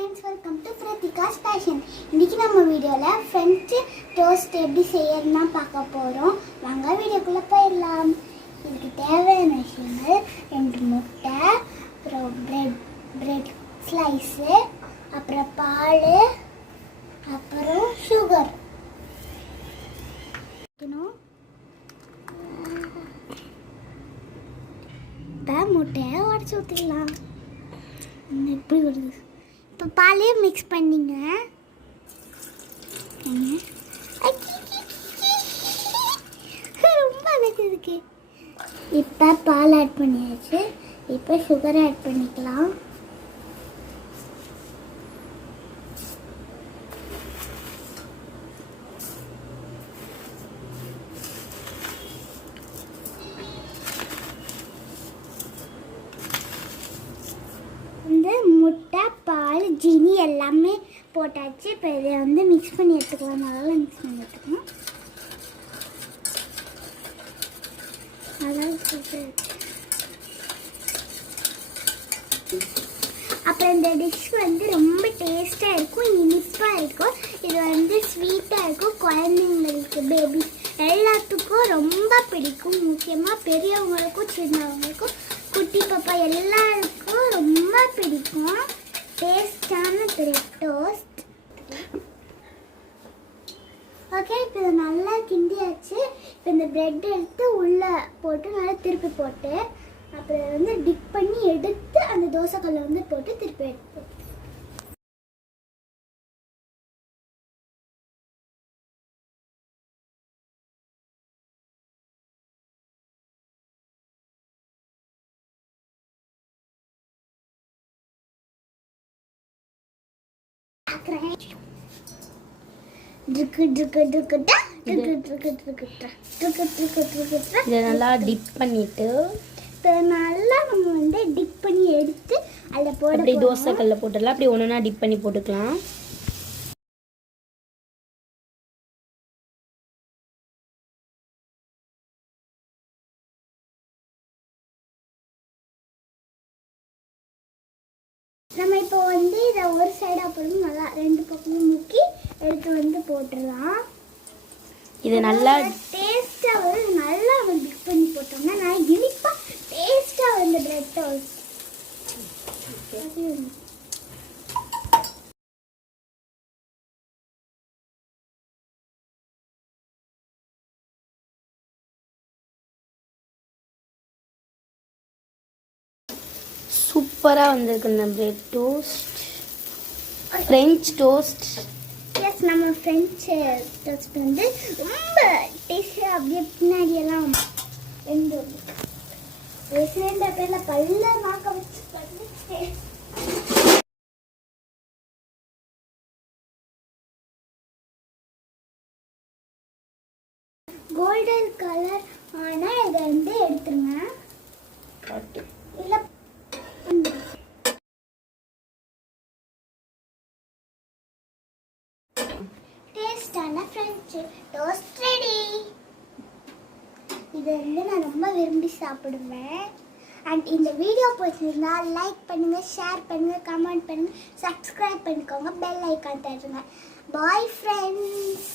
Friends, welcome to Prathika's fashion. இன்றைக்கி நம்ம வீடியோவில் ஃப்ரெஞ்சு டோஸ்ட் எப்படி செய்யறதுனா பார்க்க போகிறோம். வாங்க வீடியோக்குள்ளே போயிடலாம். இதுக்கு தேவையான விஷயங்கள் 2 முட்டை, அப்புறம் பிரெட் ஸ்லைஸு, அப்புறம் பால், அப்புறம் சுகர். இப்போ முட்டையை உடச்சி ஊற்றிக்கலாம். எப்படி வருது? இப்போ பாலையும் மிக்ஸ் பண்ணிங்க. ரொம்ப அழகு இருக்கு. இப்போ பால் ஆட் பண்ணியாச்சு. இப்போ சுகர் ஆட் பண்ணிக்கலாம். இந்த முட்டை, பால், ஜீனி எல்லாமே போட்டாச்சு. இப்போ இதை மிக்ஸ் பண்ணி எடுத்துக்கலாம். நல்லா மிக்ஸ் பண்ணி எடுத்துக்கலாம். அப்புறம் இந்த டிஷ் ரொம்ப டேஸ்ட்டாக இருக்கும், இனிப்பாக இருக்கும். இது ஸ்வீட்டாக இருக்கும். குழந்தைங்களுக்கு, பேபி எல்லாத்துக்கும் ரொம்ப பிடிக்கும். முக்கியமாக பெரியவங்களுக்கும் சின்னவங்களுக்கும் குட்டி பாப்பா எல்லாருக்கும் ரொம்ப பிடிக்கும். டேஸ்டான பிரெட் டோஸ்ட். ஓகே, இப்போ இதை நல்லா கிண்டியாச்சு. இப்போ இந்த பிரெட் எடுத்து உள்ளே போட்டு நல்லா திருப்பி போட்டு அப்புறம் டிப் பண்ணி எடுத்து அந்த தோசைக்கல்லை போட்டு திருப்பி எடுத்து நல்லா டிப் பண்ணிட்டு நல்லா நம்ம டிப் பண்ணி எடுத்து அதில் போட அப்படி தோசைக்கல்ல போட்டுடலாம். அப்படி ஒன்றுனா டிப் பண்ணி போட்டுக்கலாம். நம்ம இப்போ இதை ஒரு சைடாக போடணும். நல்லா 2 பக்கமும் முக்கி எடுத்து போட்டுடலாம். இது நல்லா டேஸ்ட்டாக வரும். நல்லா டிப் பண்ணி போட்டோம்னா நல்லா இனிப்பாக டேஸ்ட்டாக வரும் இந்த பிரெட் டோஸ்ட். சூப்பராக வந்திருக்கு இந்த bread toast, French toast. Yes, நம்ம ஃப்ரெஞ்சு டோஸ்ட் ரொம்ப டேஸ்டாக அப்படியே பின்னாடியெல்லாம் ரெண்டு பேரில் பல்ல நாக்க வச்சு கோல்டன் கலர் ஆனால் இதை எடுத்துருங்க. இல்லை, டேஸ்டான ஃப்ரெஞ்சு டோஸ்ட் ரெடி. இது நான் ரொம்ப விரும்பி சாப்பிடுவேன். அண்ட் இந்த வீடியோ பிடிச்சிருந்தா லைக் பண்ணுங்கள், ஷேர் பண்ணுங்கள், கமெண்ட் பண்ணுங்கள், சப்ஸ்கிரைப் பண்ணிக்கோங்க, பெல் ஐக்கான் தருங்க. Bye friends.